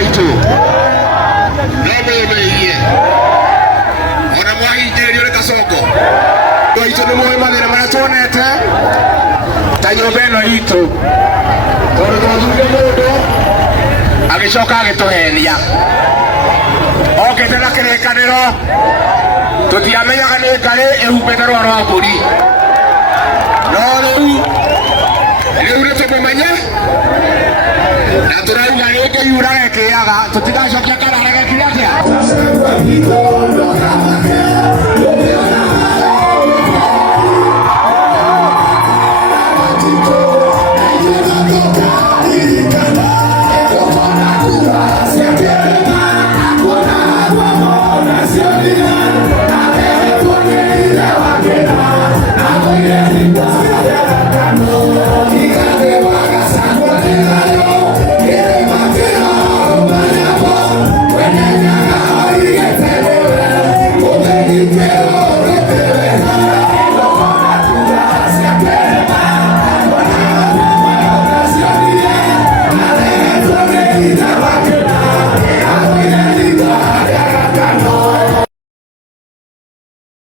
itu nomwemeie ona mwahinjĩrĩrio nĩ Kasongo itu nĩ mũĩ mathĩna marĩa tuonete ta nyũmba ĩno itũ tondũ twathuire mũndũ agĩcoka agĩtũhenia okĩte na kĩrĩkanĩro tũtiamenyaga nĩ ngarĩ ĩhumbĩte rwaro rwa mbũri no rĩu nĩtũmũmenye na tũrauga rĩngĩ yuraga ĩkĩaga tũtigacokia karara gakire atĩa